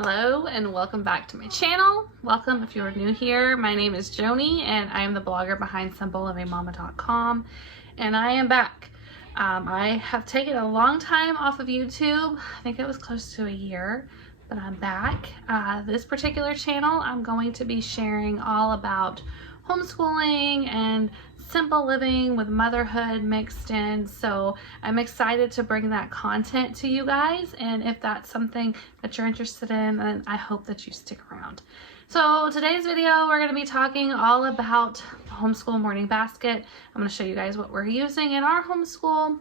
Hello and welcome back to my channel. Welcome if you're new here. My name is Joni and I am the blogger behind SimpleLivingMama.com, and I am back. I have taken a long time off of YouTube. I think it was close to a year, but I'm back. This particular channel, I'm going to be sharing all about homeschooling and simple living with motherhood mixed in. So I'm excited to bring that content to you guys, and if that's something that you're interested in, then I hope that you stick around. So today's video, we're going to be talking all about the homeschool morning basket. I'm going to show you guys what we're using in our homeschool.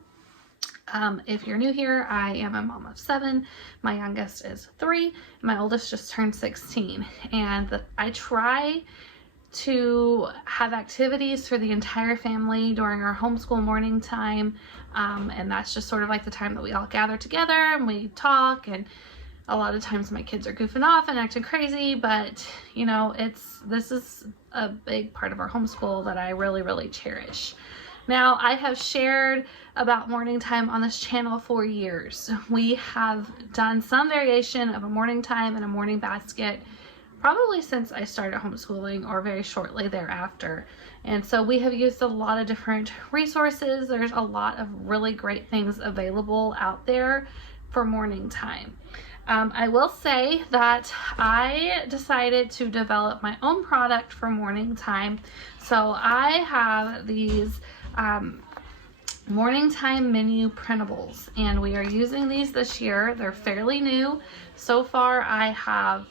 If you're new here, I am a mom of 7. My youngest is 3. My oldest just turned 16, and I try to have activities for the entire family during our homeschool morning time, and that's just sort of like the time that we all gather together and we talk, and a lot of times my kids are goofing off and acting crazy, but you know, this is a big part of our homeschool that I really cherish. Now, I have shared about morning time on this channel for years. We have done some variation of a morning time and a morning basket probably since I started homeschooling or very shortly thereafter. And so we have used a lot of different resources. There's a lot of really great things available out there for morning time. I will say that I decided to develop my own product for morning time. So I have these morning time menu printables, and we are using these this year. They're fairly new. So far I have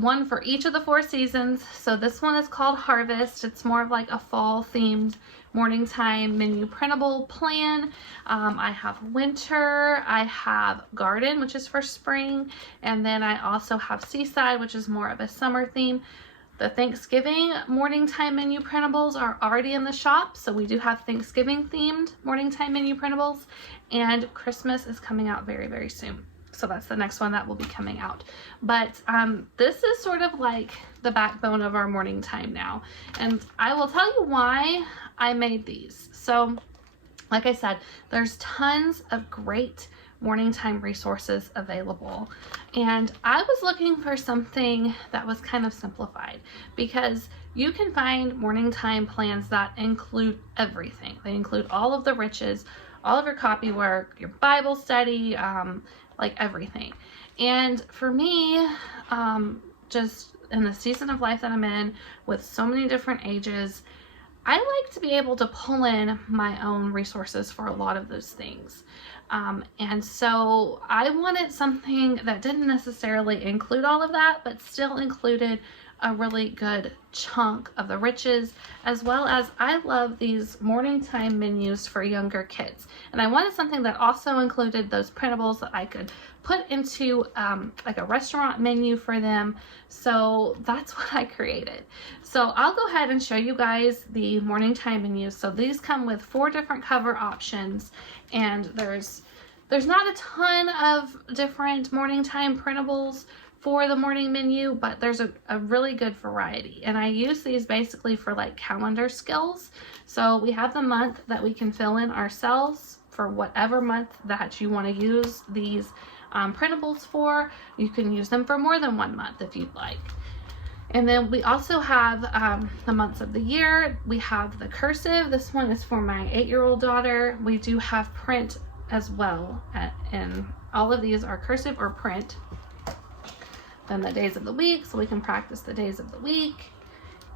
one for each of the 4 seasons. So this one is called Harvest. It's more of like a fall themed morning time menu printable plan. I have Winter, I have Garden, which is for spring, and then I also have Seaside, which is more of a summer theme. The Thanksgiving morning time menu printables are already in the shop, so we do have Thanksgiving themed morning time menu printables, and Christmas is coming out very soon. So that's the next one that will be coming out. But this is sort of like the backbone of our morning time now. And I will tell you why I made these. So like I said, there's tons of great morning time resources available. And I was looking for something that was kind of simplified, because you can find morning time plans that include everything. They include all of the riches, all of your copy work, your Bible study, like everything. And for me, just in the season of life that I'm in with so many different ages, I like to be able to pull in my own resources for a lot of those things. And so I wanted something that didn't necessarily include all of that, but still included a really good chunk of the riches, as well as I love these morning time menus for younger kids. And I wanted something that also included those printables that I could put into like a restaurant menu for them. So that's what I created. So I'll go ahead and show you guys the morning time menus. So these come with 4 different cover options, and there's not a ton of different morning time printables for the morning menu, but there's a really good variety. And I use these basically for like calendar skills. So we have the month that we can fill in ourselves for whatever month that you want to use these printables for. You can use them for more than 1 month if you'd like. And then we also have the months of the year. We have the cursive. This one is for my 8-year-old daughter. We do have print as well, and all of these are cursive or print. Then the days of the week, so we can practice the days of the week.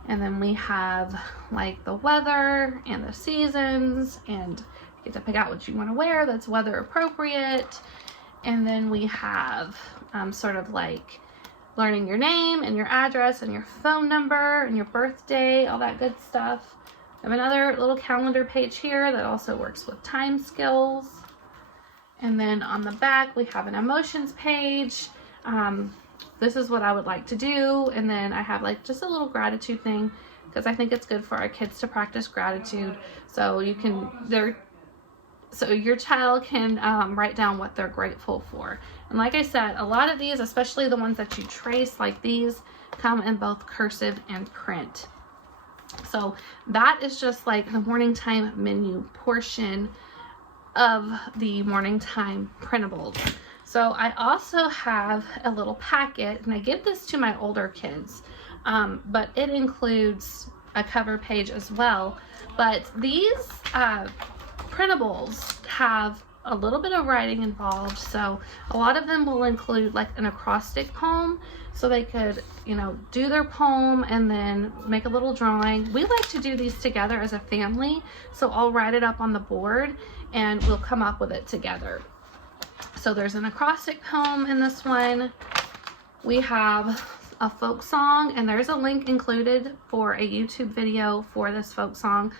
And then we have like the weather and the seasons, and you get to pick out what you want to wear that's weather appropriate. And then we have sort of like learning your name and your address and your phone number and your birthday, all that good stuff. I have another little calendar page here that also works with time skills. And then on the back we have an emotions page. This is what I would like to do. And then I have like just a little gratitude thing, because I think it's good for our kids to practice gratitude. So you can, so your child can write down what they're grateful for. And like I said, a lot of these, especially the ones that you trace like these, come in both cursive and print. So that is just like the morning time menu portion of the morning time printables. So I also have a little packet, and I give this to my older kids, but it includes a cover page as well. But these printables have a little bit of writing involved, so a lot of them will include like an acrostic poem, so they could, you know, do their poem and then make a little drawing. We like to do these together as a family, so I'll write it up on the board and we'll come up with it together. So there's an acrostic poem in this one. We have a folk song, and there's a link included for a YouTube video for this folk song.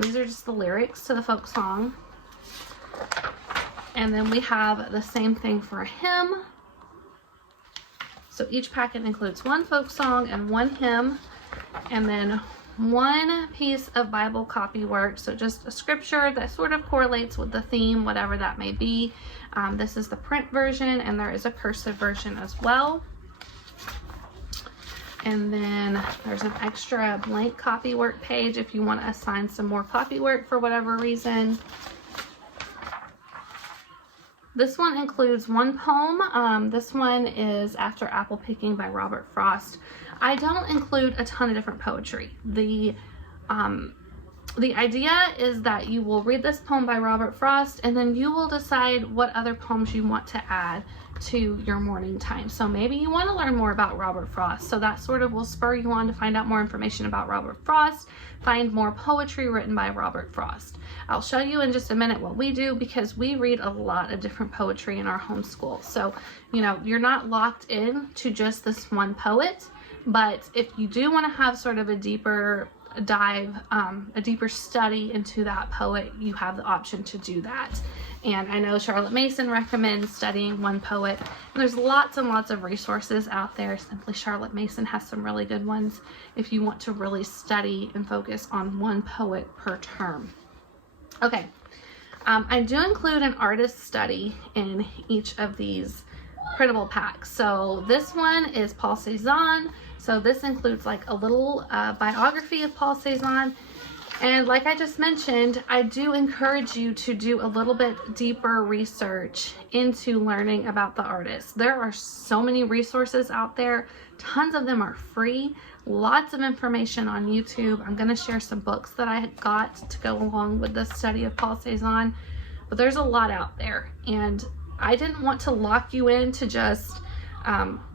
These are just the lyrics to the folk song. And then we have the same thing for a hymn. So each packet includes one folk song and one hymn, and then one piece of Bible copy work. So just a scripture that sort of correlates with the theme, whatever that may be. This is the print version, and there is a cursive version as well. And then there's an extra blank copy work page if you want to assign some more copy work for whatever reason. This one includes one poem. This one is After Apple Picking by Robert Frost. I don't include a ton of different poetry. The idea is that you will read this poem by Robert Frost, and then you will decide what other poems you want to add to your morning time. So maybe you want to learn more about Robert Frost, so that sort of will spur you on to find out more information about Robert Frost, find more poetry written by Robert Frost. I'll show you in just a minute what we do, because we read a lot of different poetry in our homeschool. So, you know, you're not locked in to just this one poet, but if you do want to have sort of a deeper dive, a deeper study into that poet, you have the option to do that. And I know Charlotte Mason recommends studying one poet. And there's lots and lots of resources out there. Simply Charlotte Mason has some really good ones if you want to really study and focus on one poet per term. Okay, I do include an artist study in each of these printable packs. So this one is Paul Cézanne. So this includes like a little biography of Paul Cézanne. And like I just mentioned, I do encourage you to do a little bit deeper research into learning about the artist. There are so many resources out there. Tons of them are free. Lots of information on YouTube. I'm going to share some books that I got to go along with the study of Paul Cézanne. But there's a lot out there. And I didn't want to lock you into just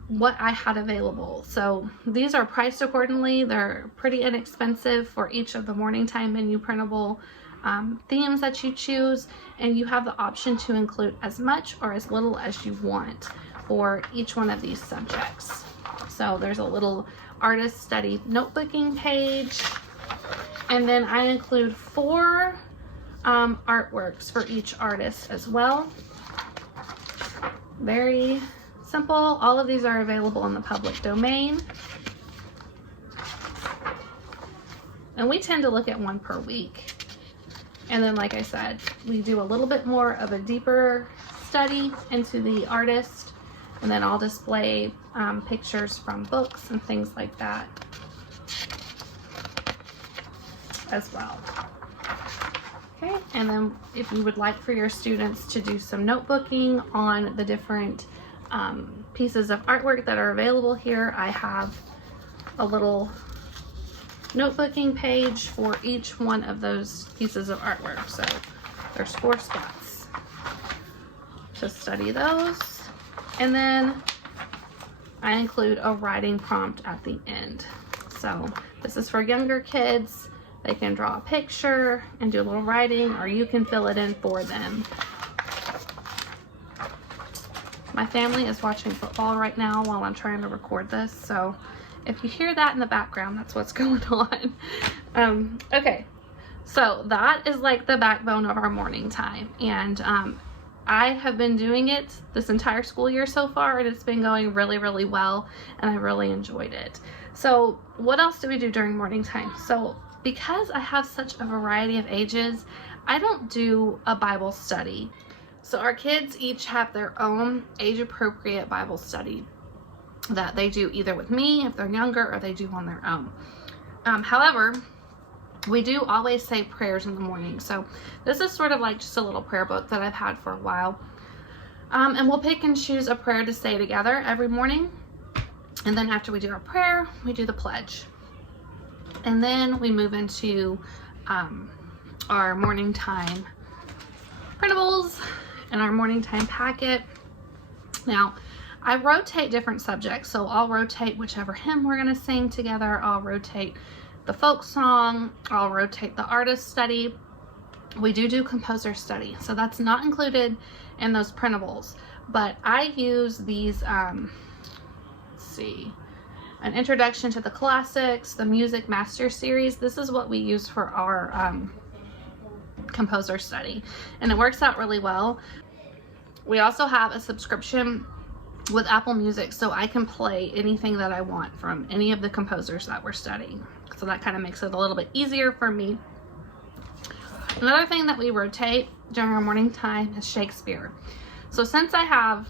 what I had available. So these are priced accordingly. They're pretty inexpensive for each of the morning time menu printable themes that you choose, and you have the option to include as much or as little as you want for each one of these subjects. So there's a little artist study notebooking page, and then I include 4 artworks for each artist as well. Very simple. All of these are available in the public domain. And we tend to look at one per week. And then, like I said, we do a little bit more of a deeper study into the artist. And then I'll display pictures from books and things like that as well. Okay, and then if you would like for your students to do some notebooking on the different pieces of artwork that are available here, I have a little notebooking page for each one of those pieces of artwork. So there's 4 spots to study those. And then I include a writing prompt at the end. So this is for younger kids. They can draw a picture and do a little writing, or you can fill it in for them. My family is watching football right now while I'm trying to record this, so if you hear that in the background, that's what's going on. Okay, so that is like the backbone of our morning time, and I have been doing it this entire school year so far, and it's been going really, really well, and I really enjoyed it. So what else do we do during morning time? So because I have such a variety of ages, I don't do a Bible study. So our kids each have their own age-appropriate Bible study that they do either with me if they're younger, or they do on their own. However, we do always say prayers in the morning. So this is sort of like just a little prayer book that I've had for a while. And we'll pick and choose a prayer to say together every morning. And then after we do our prayer, we do the pledge. And then we move into our morning time printables and our morning time packet. Now, I rotate different subjects, so I'll rotate whichever hymn we're going to sing together. I'll rotate the folk song. I'll rotate the artist study. We do composer study, so that's not included in those printables. But I use these, let's see, an introduction to the classics, the Music Master Series. This is what we use for our composer study, and it works out really well. We also have a subscription with Apple Music, so I can play anything that I want from any of the composers that we're studying. So that kind of makes it a little bit easier for me. Another thing that we rotate during our morning time is Shakespeare. So since I have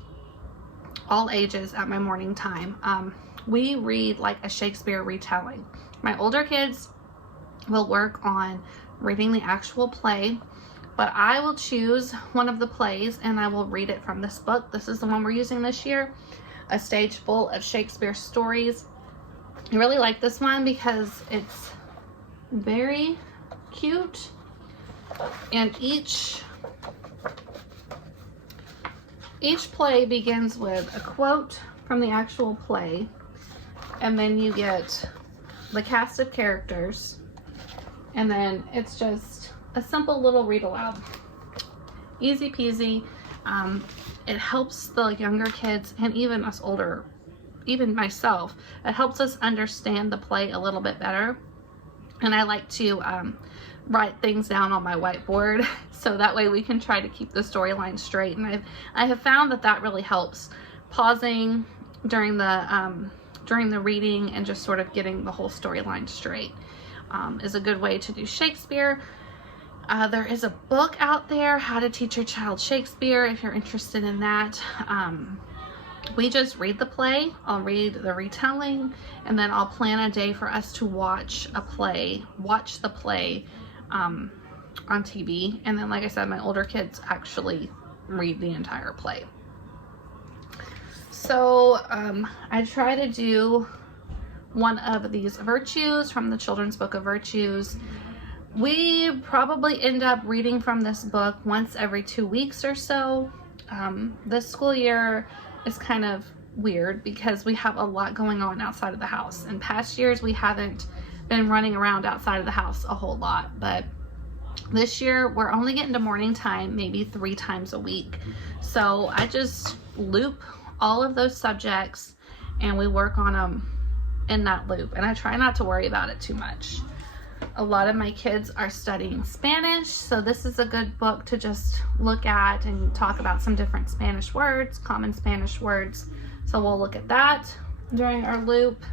all ages at my morning time, we read like a Shakespeare retelling. My older kids will work on reading the actual play, but I will choose one of the plays and I will read it from this book. This is the one we're using this year, A Stage Full of Shakespeare Stories. I really like this one because it's very cute, and each play begins with a quote from the actual play, and then you get the cast of characters, and then it's just a simple little read aloud. Easy peasy. It helps the younger kids and even us older, even myself, it helps us understand the play a little bit better. And I like to write things down on my whiteboard so that way we can try to keep the storyline straight. And I have found that really helps. Pausing during the reading and just sort of getting the whole storyline straight is a good way to do Shakespeare. There is a book out there, How to Teach Your Child Shakespeare, if you're interested in that. We just read the play, I'll read the retelling, and then I'll plan a day for us to watch the play on TV. And then, like I said, my older kids actually read the entire play. So I try to do one of these virtues from the Children's Book of Virtues. We probably end up reading from this book once every 2 weeks or so. This school year is kind of weird because we have a lot going on outside of the house. In past years, we haven't been running around outside of the house a whole lot, but this year we're only getting to morning time maybe 3 times a week. So I just loop all of those subjects and we work on them in that loop, and I try not to worry about it too much. A lot of my kids are studying Spanish, so this is a good book to just look at and talk about some different Spanish words, common Spanish words. So we'll look at that during our loop.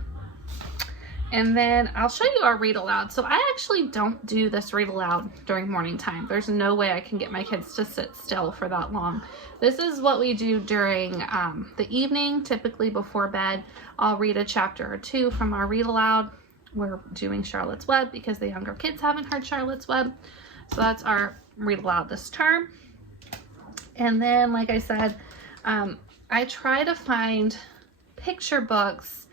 And then I'll show you our read aloud. So I actually don't do this read aloud during morning time. There's no way I can get my kids to sit still for that long. This is what we do during the evening, typically before bed. I'll read a chapter or 2 from our read aloud. We're doing Charlotte's Web because the younger kids haven't heard Charlotte's Web. So that's our read aloud this term. And then, like I said, I try to find picture books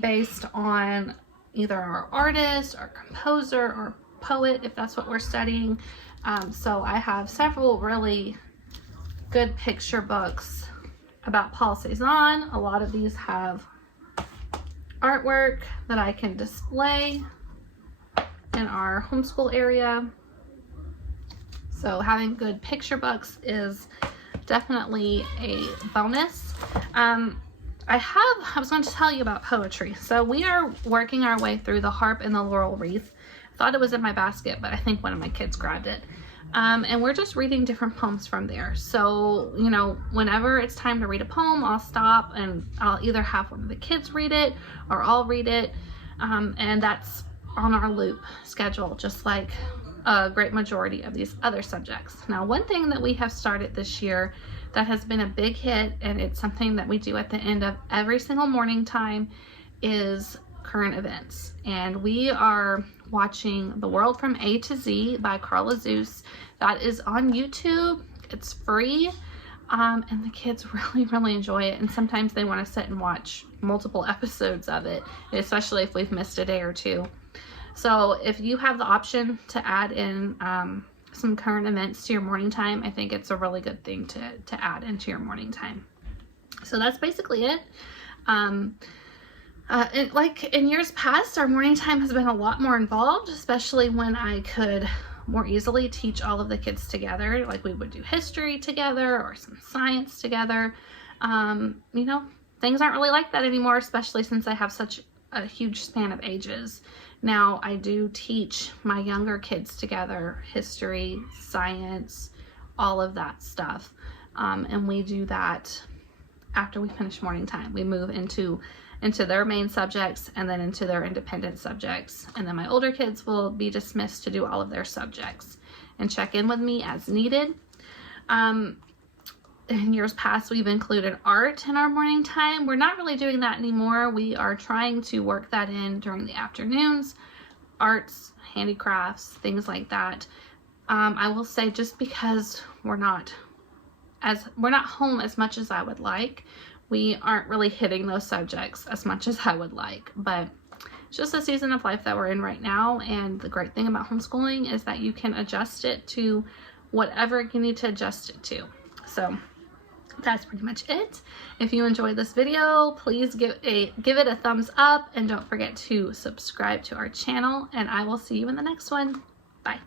based on either our artist, our composer, or poet, if that's what we're studying. So I have several really good picture books about Paul Cézanne. A lot of these have artwork that I can display in our homeschool area. So having good picture books is definitely a bonus. I was going to tell you about poetry. So we are working our way through The Harp and the Laurel Wreath. I thought it was in my basket, but I think one of my kids grabbed it. And we're just reading different poems from there. So, you know, whenever it's time to read a poem, I'll stop and I'll either have one of the kids read it or I'll read it. And that's on our loop schedule, just like a great majority of these other subjects. Now, one thing that we have started this year that has been a big hit, and it's something that we do at the end of every single morning time, is current events. And we are watching The World from A to Z by Carla Zeus. That is on YouTube. It's free. And the kids really enjoy it, and sometimes they want to sit and watch multiple episodes of it, especially if we've missed a day or two. So if you have the option to add in some current events to your morning time, I think it's a really good thing to add into your morning time. So that's basically it. Like in years past, our morning time has been a lot more involved, especially when I could more easily teach all of the kids together. Like we would do history together or some science together. You know, things aren't really like that anymore, especially since I have such a huge span of ages. Now I do teach my younger kids together, history, science, all of that stuff. And we do that after we finish morning time. We move into their main subjects and then into their independent subjects. And then my older kids will be dismissed to do all of their subjects and check in with me as needed. In years past, we've included art in our morning time. We're not really doing that anymore. We are trying to work that in during the afternoons, arts, handicrafts, things like that. I will say, just because we're not home as much as I would like, we aren't really hitting those subjects as much as I would like, but it's just a season of life that we're in right now. And the great thing about homeschooling is that you can adjust it to whatever you need to adjust it to. So that's pretty much it. If you enjoyed this video, please give it a thumbs up, and don't forget to subscribe to our channel, and I will see you in the next one. Bye.